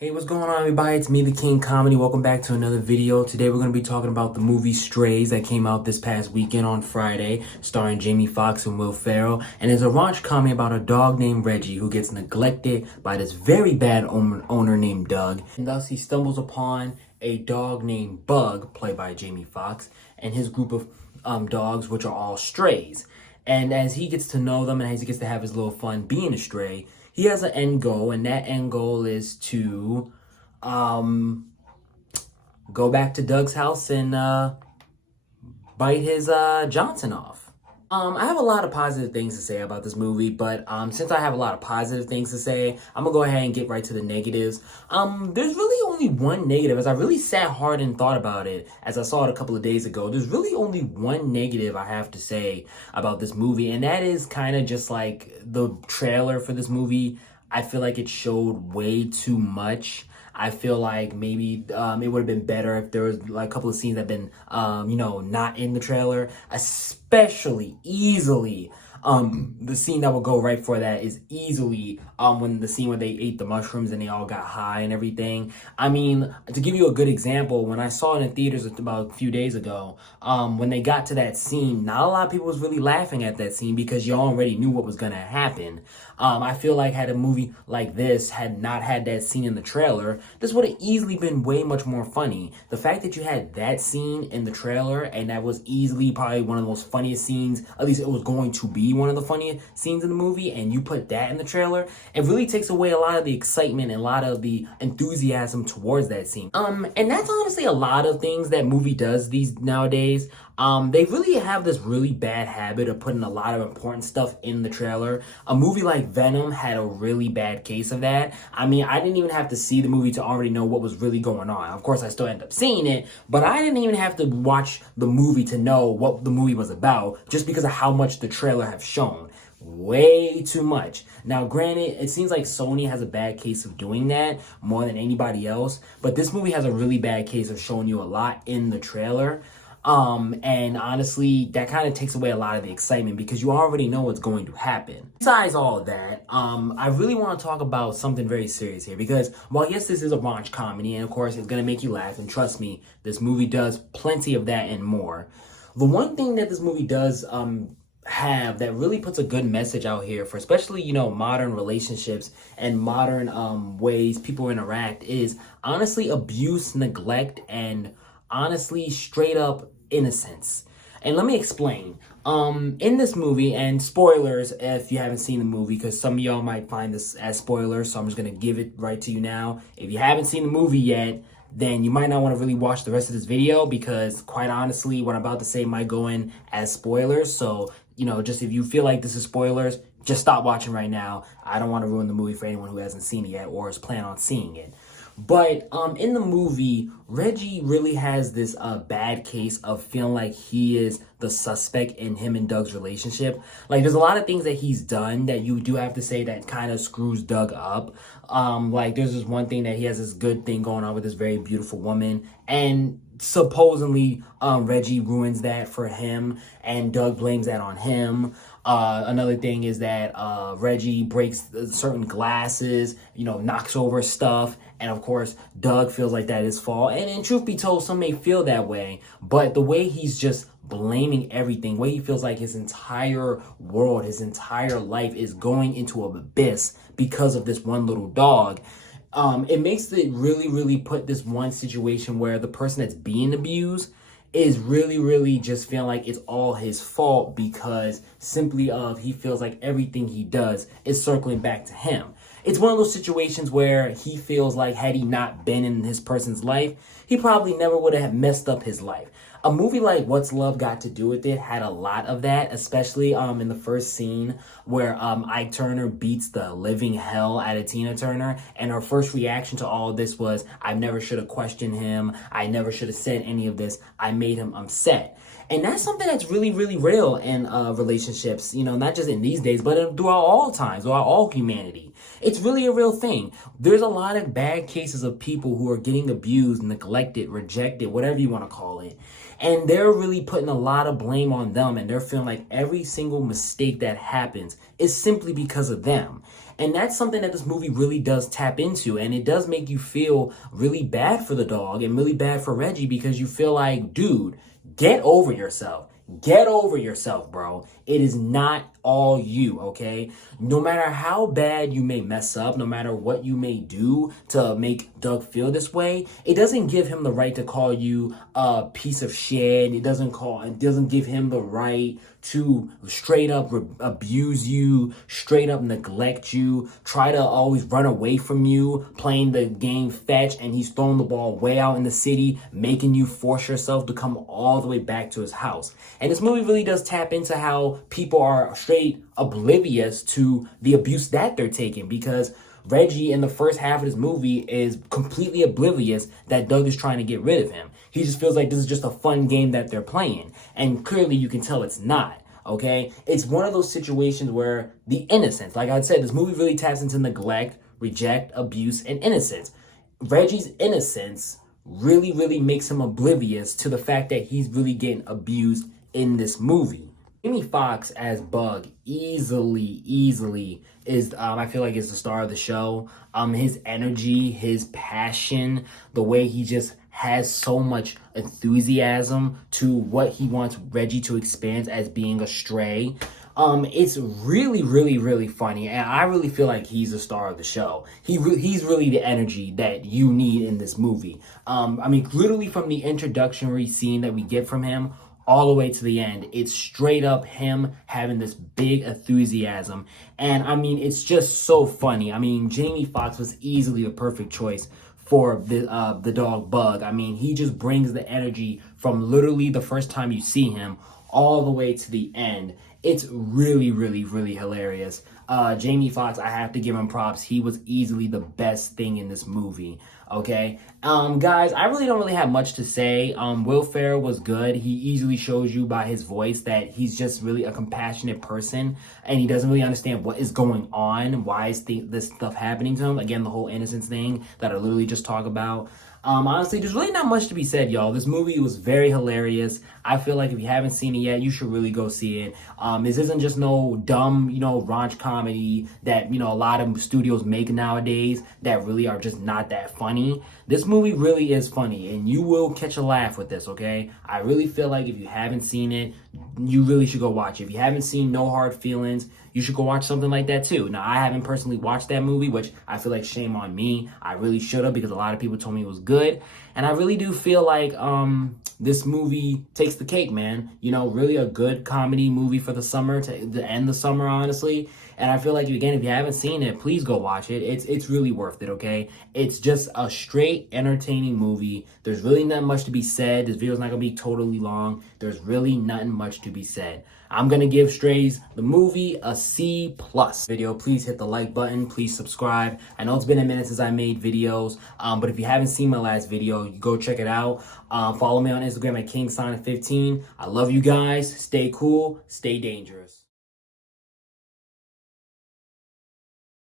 Hey, what's going on, everybody? It's me, the King Comedy. Welcome back to another video. Today we're going to be talking about the movie Strays that came out this past weekend on Friday, starring Jamie Foxx and Will Ferrell. And it's a raunch comedy about a dog named Reggie who gets neglected by this very bad owner named Doug. And thus he stumbles upon a dog named Bug, played by Jamie Foxx, and his group of dogs, which are all strays. And as he gets to know them and as he gets to have his little fun being a stray, he has an end goal, and that end goal is to go back to Doug's house and bite his Johnson off. I have a lot of positive things to say about this movie, but since I have a lot of positive things to say, I'm gonna go ahead and get right to the negatives. There's really only one negative. As I really sat hard and thought about it, as I saw it a couple of days ago, there's really only one negative I have to say about this movie, and that is kind of just like the trailer for this movie. I feel like it showed way too much. I feel like maybe it would have been better if there was like a couple of scenes that have been, not in the trailer, especially easily. The scene that will go right for that is easily when the scene where they ate the mushrooms and they all got high and everything. I mean, to give you a good example, when I saw it in theaters about a few days ago, when they got to that scene, not a lot of people was really laughing at that scene because you already knew what was gonna happen. I feel like had a movie like this had not had that scene in the trailer, this would have easily been way much more funny. The fact that you had that scene in the trailer and that was easily probably one of the most funniest scenes, at least it was going to be one of the funniest scenes in the movie, and you put that in the trailer, it really takes away a lot of the excitement and a lot of the enthusiasm towards that scene. And that's honestly a lot of things that movie does these nowadays. They really have this really bad habit of putting a lot of important stuff in the trailer. A movie like Venom had a really bad case of that. I mean, I didn't even have to see the movie to already know what was really going on. Of course, I still ended up seeing it, but I didn't even have to watch the movie to know what the movie was about just because of how much the trailer have shown. Way too much. Now, granted, it seems like Sony has a bad case of doing that more than anybody else, but this movie has a really bad case of showing you a lot in the trailer. And honestly, that kind of takes away a lot of the excitement because you already know what's going to happen. Besides all of that, I really want to talk about something very serious here because while yes, this is a raunch comedy and of course it's going to make you laugh, and trust me, this movie does plenty of that and more. The one thing that this movie does, have that really puts a good message out here for especially modern relationships and modern ways people interact is honestly abuse, neglect, and honestly straight up innocence. And let me explain. In this movie, and spoilers if you haven't seen the movie, because some of y'all might find this as spoilers, so I'm just gonna give it right to you now. If you haven't seen the movie yet, then you might not want to really watch the rest of this video because quite honestly, what I'm about to say might go in as spoilers. So, just if you feel like this is spoilers, just stop watching right now. I don't want to ruin the movie for anyone who hasn't seen it yet or is planning on seeing it. But in the movie, Reggie really has this bad case of feeling like he is the suspect in him and Doug's relationship. Like, there's a lot of things that he's done that you do have to say that kind of screws Doug up. Like, there's this one thing that he has this good thing going on with this very beautiful woman, and supposedly Reggie ruins that for him, and Doug blames that on him. Another thing is that Reggie breaks certain glasses, knocks over stuff, and of course Doug feels like that is fault. And truth be told, some may feel that way, but the way he's just blaming everything, the way he feels like his entire world, his entire life is going into an abyss because of this one little dog. It makes it really put this one situation where the person that's being abused is really just feeling like it's all his fault because simply he feels like everything he does is circling back to him. It's one of those situations where he feels like had he not been in this person's life, he probably never would have messed up his life. A movie like What's Love Got to Do With It had a lot of that, especially in the first scene where Ike Turner beats the living hell out of Tina Turner, and her first reaction to all of this was, I never should have questioned him, I never should have said any of this, I made him upset. And that's something that's really, really real in relationships, you know, not just in these days, but throughout all times, throughout all humanity. It's really a real thing. There's a lot of bad cases of people who are getting abused, neglected, rejected, whatever you want to call it. And they're really putting a lot of blame on them, and they're feeling like every single mistake that happens is simply because of them. And that's something that this movie really does tap into. And it does make you feel really bad for the dog and really bad for Reggie, because you feel like, dude, get over yourself. Get over yourself, bro. It is not all you, okay? No matter how bad you may mess up, no matter what you may do to make Doug feel this way, it doesn't give him the right to call you a piece of shit. It doesn't give him the right to straight up abuse you, straight up neglect you, try to always run away from you, playing the game fetch, and he's throwing the ball way out in the city, making you force yourself to come all the way back to his house. And this movie really does tap into how people are straight oblivious to the abuse that they're taking, because Reggie in the first half of this movie is completely oblivious that Doug is trying to get rid of him. He just feels like this is just a fun game that they're playing. And clearly you can tell it's not, okay? It's one of those situations where the innocence, like I said, this movie really taps into neglect, reject, abuse, and innocence. Reggie's innocence really, really makes him oblivious to the fact that he's really getting abused in this movie. Jamie Foxx as Bug easily is, I feel like, is the star of the show. His energy, his passion, the way he just has so much enthusiasm to what he wants Reggie to experience as being a stray. It's really funny, and I really feel like he's the star of the show. He's really the energy that you need in this movie. I mean, literally from the introductory scene that we get from him all the way to the end, it's straight up him having this big enthusiasm. And I mean, it's just so funny. I mean, Jamie Foxx was easily the perfect choice for the dog Bug. I mean, he just brings the energy from literally the first time you see him all the way to the end. It's really hilarious. Jamie Foxx, I have to give him props. He was easily the best thing in this movie. Okay, guys, I really don't have much to say. Will Ferrell was good. He easily shows you by his voice that he's just really a compassionate person, and he doesn't really understand what is going on, why is this stuff happening to him. Again, the whole innocence thing that I literally just talked about. Honestly, there's really not much to be said, y'all. This movie was very hilarious. I feel like if you haven't seen it yet, you should really go see it. This isn't just no dumb, raunch comedy that, a lot of studios make nowadays that really are just not that funny. This movie really is funny, and you will catch a laugh with this, okay? I really feel like if you haven't seen it, you really should go watch it. If you haven't seen No Hard Feelings, you should go watch something like that too. Now, I haven't personally watched that movie, which I feel like shame on me. I really should have, because a lot of people told me it was good. And I really do feel like this movie takes the cake, man. Really a good comedy movie for the summer, to end the summer, honestly. And I feel like, again, if you haven't seen it, please go watch it. It's really worth it, okay? It's just a straight entertaining movie. There's really not much to be said. This video's not going to be totally long. There's really nothing much to be said. I'm going to give Strays, the movie, a C+. Video, please hit the like button. Please subscribe. I know it's been a minute since I made videos, but if you haven't seen my last video, you go check it out. Follow me on Instagram at KingSonic15. I love you guys. Stay cool. Stay dangerous.